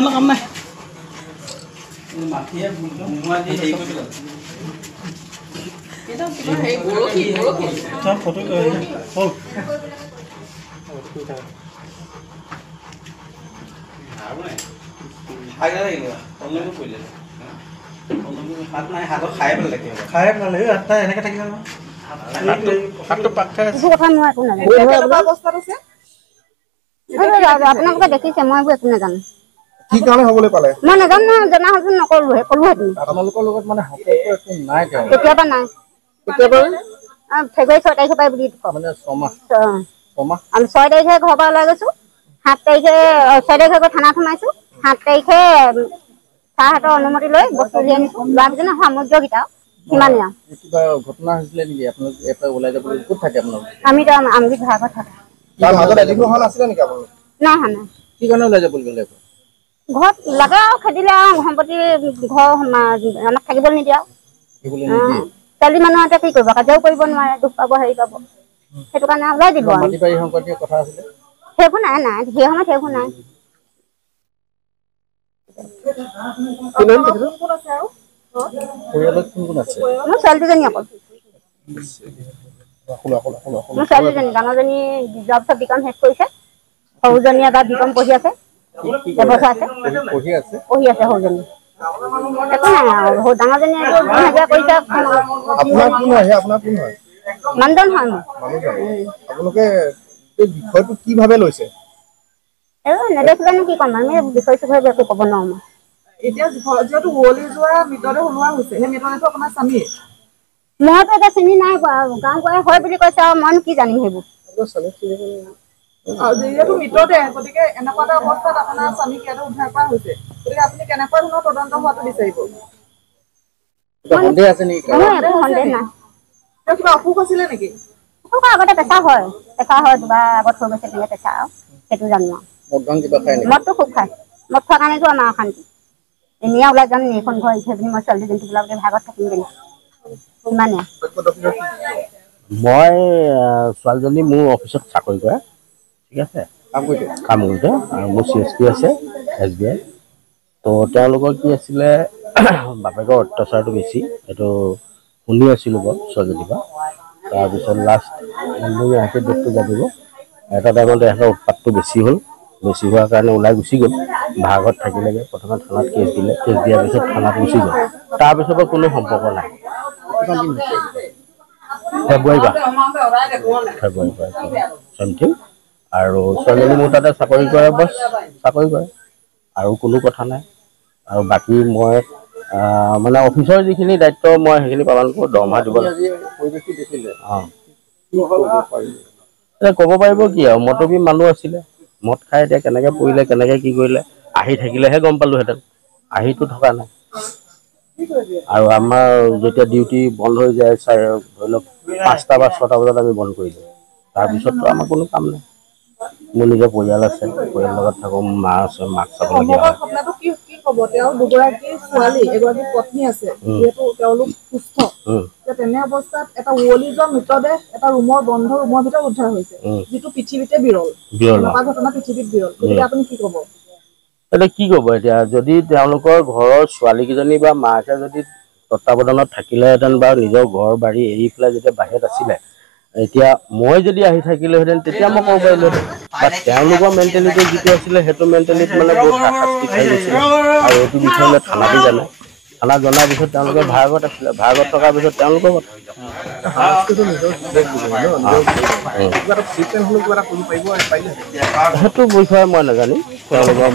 কোনো কাম নাই মাটিয়ে মুমা দি হেৰি কৰি পেলালে এটা কিবা হেৰি বৰশী তাৰ ফটো হ'ল খাই লাগিল অনলাইনো কৰিলে হাত নাই হাতত খাই পেলালে খাই পেলালে হাতটা এনেকৈ থাকিলে নহয় হাতটো পাক খাই আছে কথা মই একো নাজানো আপোনালোকে দেখিছে মই একো নাজানো কি কাৰণে হ'বলৈ পালে মই নাজানো নহয় জনা হ'লে নকৰোঁহে ক'লোহেঁতেন আপোনালোকৰ লগত মানে সম্পৰ্ক একো নাই কেতিয়াবা নাই কেতিয়াবা ফেব্ৰুৱাৰী 6 তাৰিখৰ পৰা বুলি মানে ছমাহ আমি 6 তাৰিখে ঘৰৰ পৰা ওলাই গৈছোঁ 7 তাৰিখে 6 তাৰিখে গৈ থানাত সোমাইছোঁ 7 তাৰিখে ছাৰহঁতৰ অনুমতি লৈ বস্তু উলিয়াই আনিছোঁ ল'ৰাকেইজনে সামগ্ৰীকেইটা সিমানেই আৰু কিবা ঘটনা হৈছিলে নেকি আপোনালোক ইয়াৰ পৰা ওলাই যাবলৈ ক'ত থাকে আপোনালোক আমি ভাড়াঘৰত থাকোঁ তাৰ মাজত এদিনো অহা নাছিলে নেকি আপোনালোক নাই অহা নাই কি কাৰণে ওলাই যাবলৈ গ'লে ঘৰত লাগে আৰু খেদিলে আৰু সম্পত্তি ঘৰ আমাক থাকিবলৈ নিদিয়ে আৰু ছোৱালী মানুহ এতিয়া কি কৰিব কাজিয়াও কৰিব নোৱাৰে দুখ পাব হেৰি পাব সেইটো কাৰণে ওলাই দিব মাটি বাৰী সম্পৰ্কীয় কথা আছিলে সেইবোৰ নাই নাই সেই সময়ত সেইবোৰ নাই পৰিয়ালত কোন কোন আছে মোৰ ছোৱালীজনী অকল মোৰ ছোৱালীজনী ডাঙৰজনী যোৱাৰ পিছত বিকম শেষ কৰিছে সৰুজনী এবাৰ বিকম পঢ়ি আছে এবছৰ আছে পঢ়ি আছে সৰুজনী একো নাই আৰু ডাঙৰজনী হাজিৰা কৰিছে আপোনাৰ কোন হয় আপোনাৰ কোন হয় মানুহজন হয় মোৰ আপোনালোকে এই বিষয়টো কিভাৱে লৈছে নেদেখিলেনো কি ক'ম আমি বিষয় চিষয় একো ক'ব নোৱাৰো মই এতিয়া যিহেতু উৱলি যোৱা মৃতদেহ ওলোৱা হৈছে সেই মৃতদেহটো আপোনাৰ স্বামীয়ে মইতো এতিয়া চিনি নাই পোৱা গাঁও বুঢ়াই হয় বুলি কৈছে আৰু মইনো কি জানিম সেইবোৰ যিহেতু মৃতদেহ গতিকে এনেকুৱা এটা অৱস্থাত আপোনাৰ স্বামীক ইয়াতে উদ্ধাৰ কৰা হৈছে গতিকে আপুনি কেনেকুৱা ধৰণৰ তদন্ত হোৱাটো বিচাৰিব সন্দেহ আছে নেকি সন্দেহ নাই কিবা অসুখ আছিলে নেকি আগতে পেছাৰ হয় কিবা আগত হৈ গৈছে তেনেকৈ পেছাৰ আৰু সেইটো জানো আৰু মদটো খুব খায় মদ খোৱাৰ কাৰণেতো আমাৰ অশান্তি এনেই ওলাই যাম এইখন ঘৰ ইথে পিনি মই ছোৱালীজনী বোলাবলৈ ভাগত থাকিম বুলি ইমানেই মই ছোৱালীজনী মোৰ অফিচত চাকৰি কৰে ঠিক আছে কাম কৰিছে আৰু মোৰ CSP আছে SBI তো তেওঁলোকৰ কি আছিলে বাপেকৰ অত্যাচাৰটো বেছি এইটো শুনি আছিলোঁ বাৰু ছোৱালীজনীৰ পৰা তাৰপিছত লাষ্ট ডেটটো জানিব এটা টাইমত ইহঁতৰ উৎপাতটো বেছি হ'ল বেছি হোৱাৰ কাৰণে ওলাই গুচি গ'ল ভাগত থাকিলেগৈ প্ৰথমে থানাত কেছ দিলে কেছ দিয়াৰ পিছত থানাত গুচি গ'ল তাৰপিছৰ পৰা কোনো সম্পৰ্ক নাই ফেব্ৰুৱাৰী পৰা চামথিং আৰু ছোৱালীজনী মোৰ তাতে চাকৰি কৰে বছ চাকৰি কৰে আৰু কোনো কথা নাই আৰু বাকী মই মানে অফিচৰ যিখিনি দায়িত্ব মই সেইখিনি পালন কৰোঁ দৰমহা দিব লাগে ক'ব পাৰিব কি আৰু মটবী মানুহ আছিলে মদ খাই এতিয়া কেনেকৈ পৰিলে কেনেকৈ কি কৰিলে আহি থাকিলেহে গম পালোঁহেঁতেন আহিতো থকা নাই আৰু আমাৰ যেতিয়া ডিউটি বন্ধ হৈ যায় ধৰি লওক 5টা বা 6টা বজাত আমি বন্ধ কৰি দিওঁ তাৰপিছততো আমাৰ কোনো কাম নাই মোৰ নিজৰ পৰিয়াল আছে পৰিয়ালৰ লগত থাকোঁ মা আছে মাক চাবলগীয়া হয় কি ক'ব তেওঁৰ দুগৰাকী ছোৱালী এগৰাকী পত্নী আছে যিহেতু তেওঁলোক সুস্থ তেনে অৱস্থাত এটা উৱলি যোৱা মৃতদেহ এটা বন্ধ ৰুমৰ ভিতৰত উদ্ধাৰ হৈছে যিটো পৃথিৱীতে বিৰল এনেকুৱা ঘটনা পৃথিৱীত বিৰল গতিকে আপুনি কি ক'ব এতিয়া কি ক'ব এতিয়া যদি তেওঁলোকৰ ঘৰৰ ছোৱালীকেইজনী বা মাকে যদি তত্বাৱধানত থাকিলেহেঁতেন বা নিজৰ ঘৰ বাৰী এৰি পেলাই যেতিয়া বাহিৰত আছিলে এতিয়া মই যদি আহি থাকিলোহেঁতেন তেতিয়া মই ক'ব পাৰিলোহেঁতেন বাট তেওঁলোকৰ মেণ্টেলিটি যিটো আছিলে সেইটো মেণ্টেলিটি মানে বহুত শাস্তি খাই গৈছিলে আৰু এইটো বিষয়ে থানাতো জানে থানা জনাৰ পিছত তেওঁলোকে ভাড়াঘৰত আছিলে ভাড়াঘৰত থকাৰ পিছত তেওঁলোকৰ সেইটো বিষয়ে মই নাজানিম তেওঁলোকৰ